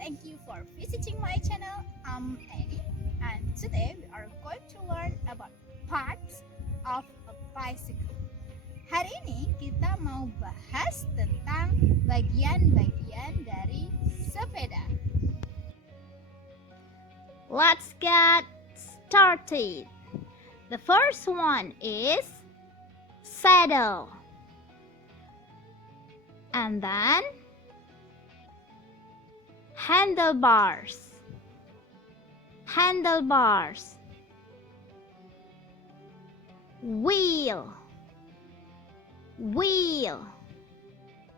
Thank you for visiting my channel. I'm Annie, and today we are going to learn about parts of a bicycle. Hari ini kita mau bahas tentang bagian-bagian dari sepeda. Let's get started. The first one is saddle, and then handlebars, wheel,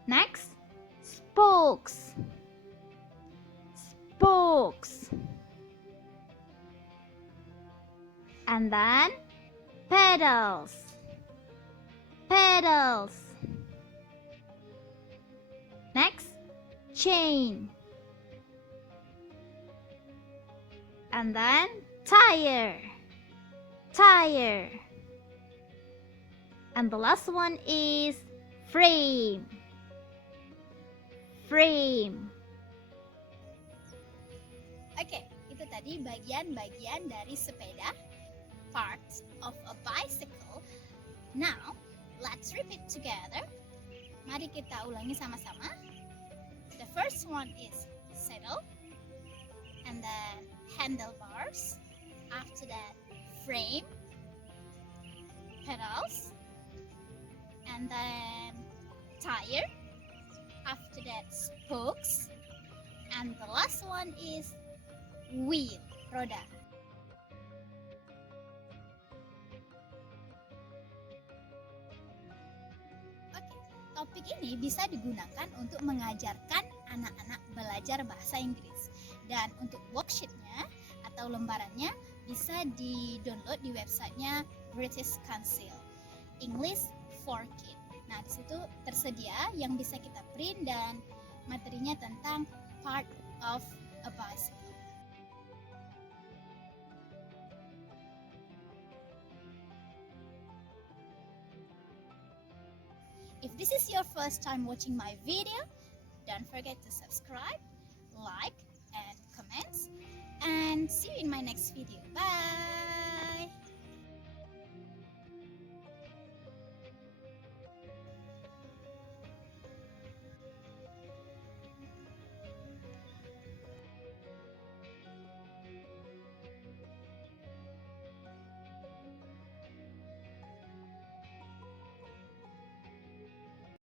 next spokes, and then pedals, next chain, and then tyre, and the last one is frame. Oke, itu tadi bagian-bagian dari sepeda, parts of a bicycle. Now, let's repeat together. Mari kita ulangi sama-sama. The first one is saddle, and then handlebars, after that frame, pedals, and then tyre, after that spokes, and the last one is wheel, roda. Oke, topik ini bisa digunakan untuk mengajarkan anak-anak belajar bahasa Inggris. Dan untuk worksheetnya atau lembarannya bisa di-download di websitenya British Council English for Kids. Nah, di situ tersedia yang bisa kita print dan materinya tentang part of a bicycle. If this is your first time watching my video, don't forget to subscribe, like, and comments, and see you in my next video. Bye!